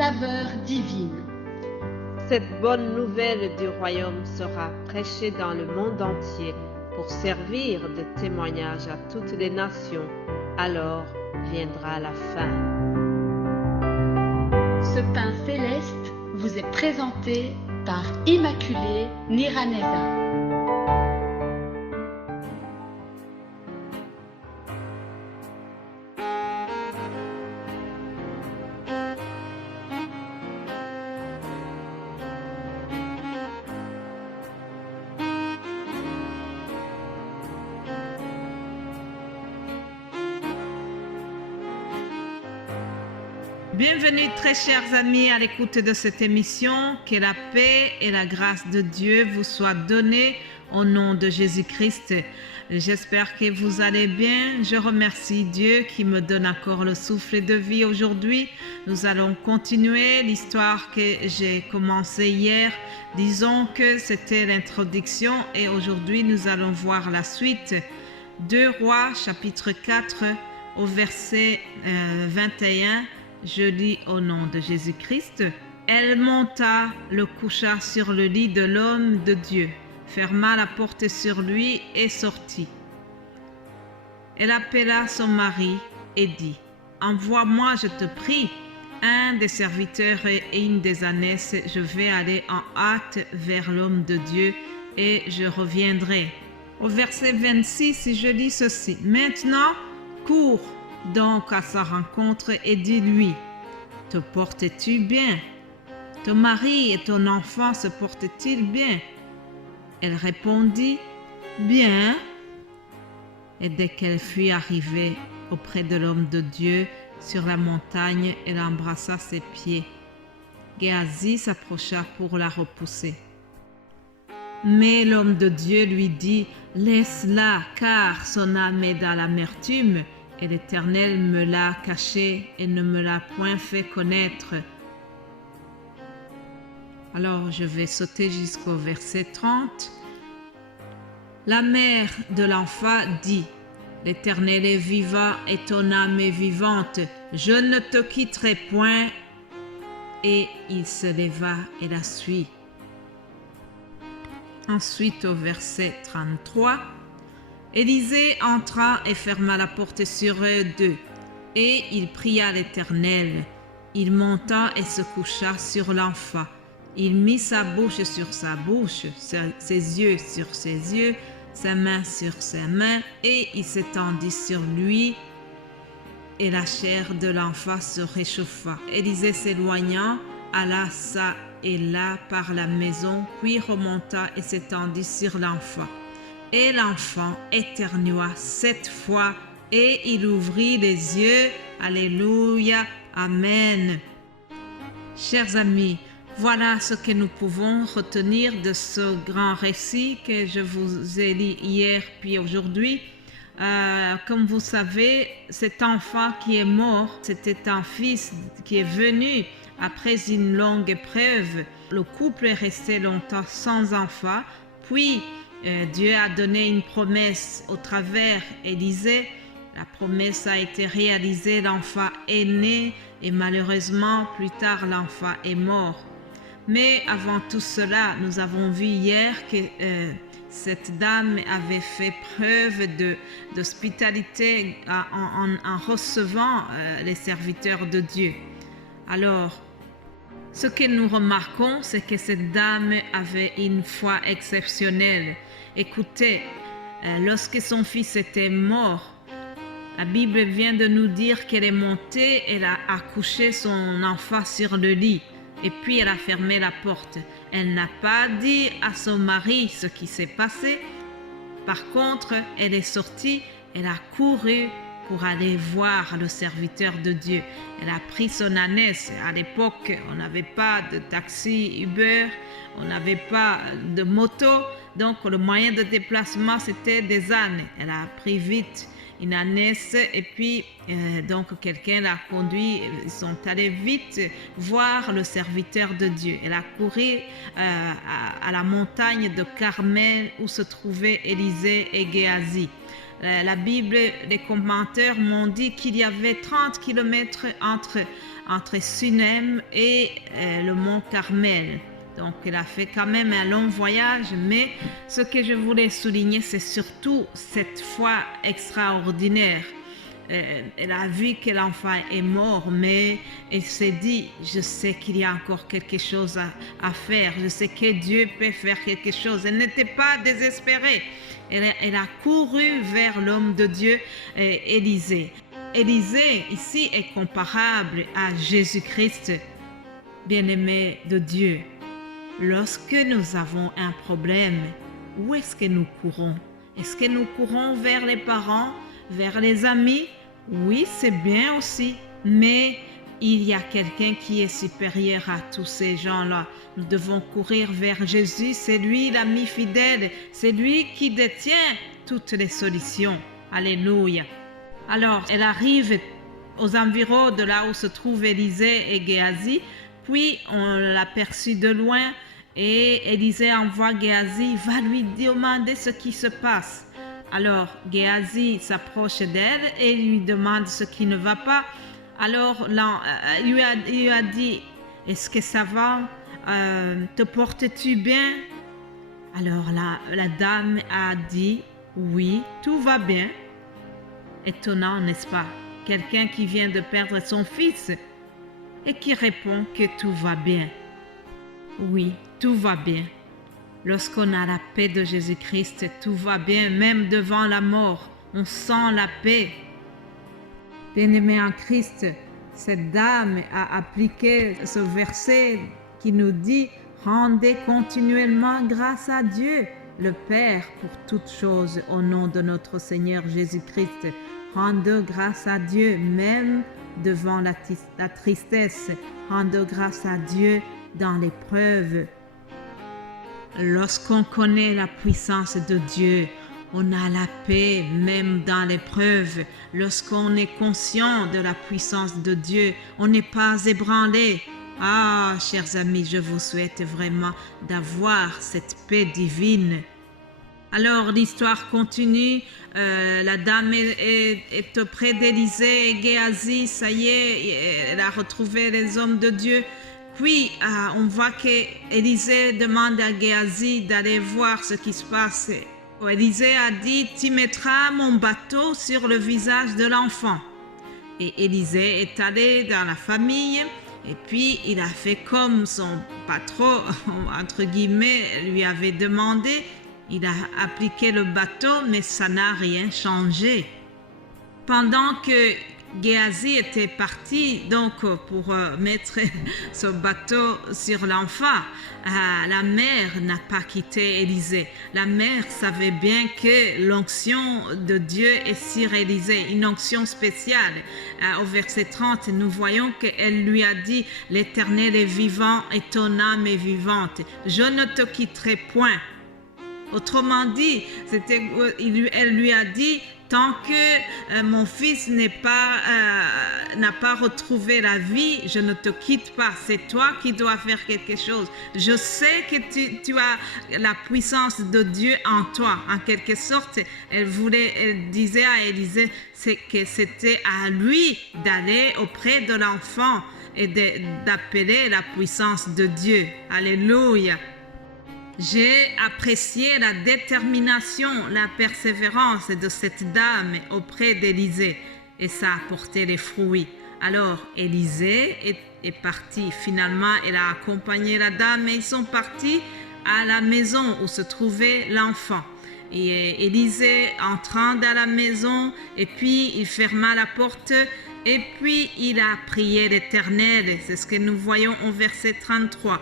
saveur divine. Cette bonne nouvelle du royaume sera prêchée dans le monde entier pour servir de témoignage à toutes les nations. Alors viendra la fin. Ce pain céleste vous est présenté par Immaculée Niraneza. Bienvenue très chers amis à l'écoute de cette émission. Que la paix et la grâce de Dieu vous soient données au nom de Jésus-Christ. J'espère que vous allez bien. Je remercie Dieu qui me donne encore le souffle de vie aujourd'hui. Nous allons continuer l'histoire que j'ai commencée hier. Disons que c'était l'introduction et aujourd'hui nous allons voir la suite. 2 Rois chapitre 4 au verset 21. Je lis au nom de Jésus-Christ. Elle monta, le coucha sur le lit de l'homme de Dieu, ferma la porte sur lui et sortit. Elle appela son mari et dit, « Envoie-moi, je te prie, un des serviteurs et une des ânesses, je vais aller en hâte vers l'homme de Dieu et je reviendrai. » Au verset 26, je lis ceci. « Maintenant, cours donc à sa rencontre et dis-lui, te portes-tu bien? Ton mari et ton enfant se portent-ils bien? » Elle répondit, bien. Et dès qu'elle fut arrivée auprès de l'homme de Dieu sur la montagne, elle embrassa ses pieds. Géasi s'approcha pour la repousser. Mais l'homme de Dieu lui dit, laisse-la, car son âme est dans l'amertume, et l'Éternel me l'a caché et ne me l'a point fait connaître. Alors je vais sauter jusqu'au verset 30. La mère de l'enfant dit, l'Éternel est vivant et ton âme est vivante, je ne te quitterai point. Et il se leva et la suit. Ensuite au verset 33. Élisée entra et ferma la porte sur eux deux, et il pria l'Éternel. Il monta et se coucha sur l'enfant. Il mit sa bouche sur sa bouche, ses yeux sur ses yeux, sa main sur ses mains, et il s'étendit sur lui, et la chair de l'enfant se réchauffa. Élisée s'éloigna, alla çà et là par la maison, puis remonta et s'étendit sur l'enfant. Et l'enfant éternua 7 fois et il ouvrit les yeux. Alléluia, Amen. Chers amis, voilà ce que nous pouvons retenir de ce grand récit que je vous ai lu hier puis aujourd'hui. Comme vous savez, cet enfant qui est mort, c'était un fils qui est venu après une longue épreuve. Le couple est resté longtemps sans enfant, puis Dieu a donné une promesse au travers Élisée. La promesse a été réalisée, l'enfant est né et malheureusement plus tard l'enfant est mort. Mais avant tout cela, nous avons vu hier que cette dame avait fait preuve d'hospitalité en recevant les serviteurs de Dieu. Alors, ce que nous remarquons, c'est que cette dame avait une foi exceptionnelle. Écoutez, lorsque son fils était mort, la Bible vient de nous dire qu'elle est montée, elle a accouché son enfant sur le lit et puis elle a fermé la porte. Elle n'a pas dit à son mari ce qui s'est passé. Par contre, elle est sortie, elle a couru pour aller voir le serviteur de Dieu. Elle a pris son ânesse. À l'époque, on n'avait pas de taxi Uber, on n'avait pas de moto, donc le moyen de déplacement c'était des ânes. Elle a pris vite une ânesse et puis donc quelqu'un l'a conduit. Ils sont allés vite voir le serviteur de Dieu. Elle a couru à la montagne de Carmel où se trouvaient Élisée et Géasi. La Bible, les commentaires m'ont dit qu'il y avait 30 kilomètres entre Sunem et le mont Carmel. Donc, elle a fait quand même un long voyage, mais ce que je voulais souligner, c'est surtout cette foi extraordinaire. Elle a vu que l'enfant est mort, mais elle s'est dit, je sais qu'il y a encore quelque chose à faire, je sais que Dieu peut faire quelque chose. Elle n'était pas désespérée. Elle a couru vers l'homme de Dieu, Élisée. Élisée, ici, est comparable à Jésus-Christ, bien-aimé de Dieu. Lorsque nous avons un problème, où est-ce que nous courons? Est-ce que nous courons vers les parents, vers les amis? Oui, c'est bien aussi, mais il y a quelqu'un qui est supérieur à tous ces gens-là. Nous devons courir vers Jésus, c'est lui l'ami fidèle, c'est lui qui détient toutes les solutions. Alléluia. Alors, elle arrive aux environs de là où se trouvent Élisée et Géasi, puis on l'aperçut de loin et Élisée envoie Géasi, va lui demander ce qui se passe. Alors Géasi s'approche d'elle et lui demande ce qui ne va pas. Alors il lui a dit, est-ce que ça va? Te portes-tu bien? Alors la dame a dit, oui, tout va bien. Étonnant, n'est-ce pas? Quelqu'un qui vient de perdre son fils et qui répond que tout va bien. Oui, tout va bien. Lorsqu'on a la paix de Jésus-Christ, tout va bien, même devant la mort, on sent la paix. Bien-aimé en Christ, cette dame a appliqué ce verset qui nous dit « Rendez continuellement grâce à Dieu, le Père, pour toutes choses, au nom de notre Seigneur Jésus-Christ. Rendez grâce à Dieu, même devant la tristesse. Rendez grâce à Dieu dans l'épreuve. » Lorsqu'on connaît la puissance de Dieu, on a la paix même dans l'épreuve. Lorsqu'on est conscient de la puissance de Dieu, on n'est pas ébranlé. Ah, chers amis, je vous souhaite vraiment d'avoir cette paix divine. Alors, l'histoire continue. La dame est auprès d'Élisée et Géasi. Ça y est, elle a retrouvé les hommes de Dieu. Puis, on voit qu'Élisée demande à Géasi d'aller voir ce qui se passe. Élisée a dit, tu mettras mon bateau sur le visage de l'enfant. Et Élisée est allé dans la famille et puis il a fait comme son patron, entre guillemets, lui avait demandé. Il a appliqué le bateau, mais ça n'a rien changé. Pendant que Géasi était parti donc pour mettre ce bateau sur l'enfant, la mère n'a pas quitté Élisée. La mère savait bien que l'onction de Dieu est sur Élisée, une onction spéciale. Au verset 30, nous voyons qu'elle lui a dit « L'Éternel est vivant et ton âme est vivante. Je ne te quitterai point. » Autrement dit, elle lui a dit, tant que mon fils n'a pas retrouvé la vie, je ne te quitte pas. C'est toi qui dois faire quelque chose. Je sais que tu as la puissance de Dieu en toi. En quelque sorte, elle disait à Élisée que c'était à lui d'aller auprès de l'enfant et d'appeler la puissance de Dieu. Alléluia. J'ai apprécié la détermination, la persévérance de cette dame auprès d'Élisée et ça a porté les fruits. Alors Élisée est parti. Finalement, elle a accompagné la dame et ils sont partis à la maison où se trouvait l'enfant. Et Élisée entrant dans la maison et puis il ferma la porte et puis il a prié l'Éternel. C'est ce que nous voyons au verset 33.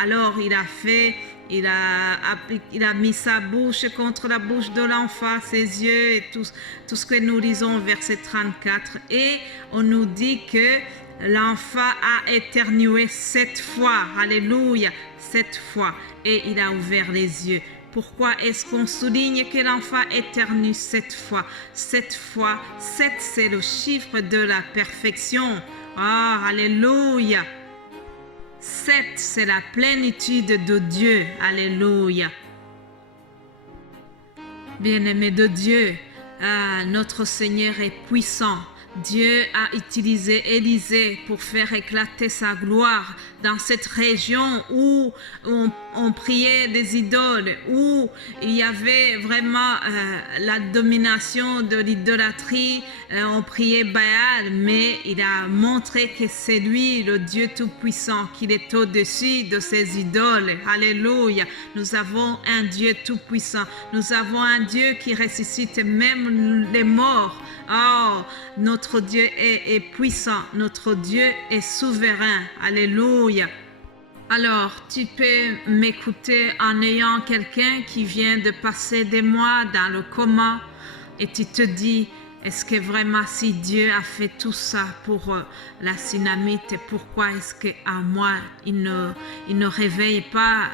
Alors il a mis sa bouche contre la bouche de l'enfant, ses yeux et tout ce que nous lisons au verset 34. Et on nous dit que l'enfant a éternué 7 fois. Alléluia, 7 fois. Et il a ouvert les yeux. Pourquoi est-ce qu'on souligne que l'enfant éternue 7 fois? 7 fois, 7 c'est le chiffre de la perfection. Alléluia. 7, c'est la plénitude de Dieu. Alléluia. Bien-aimé de Dieu, notre Seigneur est puissant. Dieu a utilisé Élisée pour faire éclater sa gloire dans cette région où on priait des idoles, où il y avait vraiment la domination de l'idolâtrie, on priait Baal, mais il a montré que c'est lui, le Dieu Tout-Puissant, qu'il est au-dessus de ces idoles. Alléluia. Nous avons un Dieu Tout-Puissant. Nous avons un Dieu qui ressuscite même les morts. Oh, notre Dieu est puissant, notre Dieu est souverain. Alléluia. Alors, tu peux m'écouter en ayant quelqu'un qui vient de passer des mois dans le coma et tu te dis, est-ce que vraiment si Dieu a fait tout ça pour la synamite, pourquoi est-ce qu'à moi, il ne réveille pas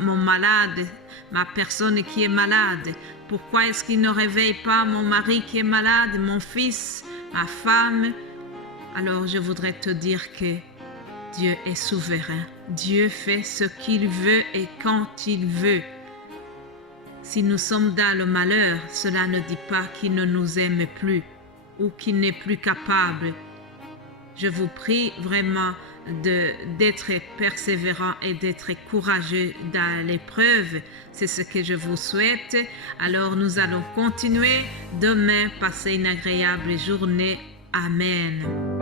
mon malade, ma personne qui est malade? Pourquoi est-ce qu'il ne réveille pas mon mari qui est malade, mon fils, ma femme? Alors je voudrais te dire que Dieu est souverain. Dieu fait ce qu'il veut et quand il veut. Si nous sommes dans le malheur, cela ne dit pas qu'il ne nous aime plus ou qu'il n'est plus capable. Je vous prie vraiment d'être persévérant et d'être courageux dans l'épreuve. C'est ce que je vous souhaite. Alors nous allons continuer demain. Passer une agréable journée. Amen.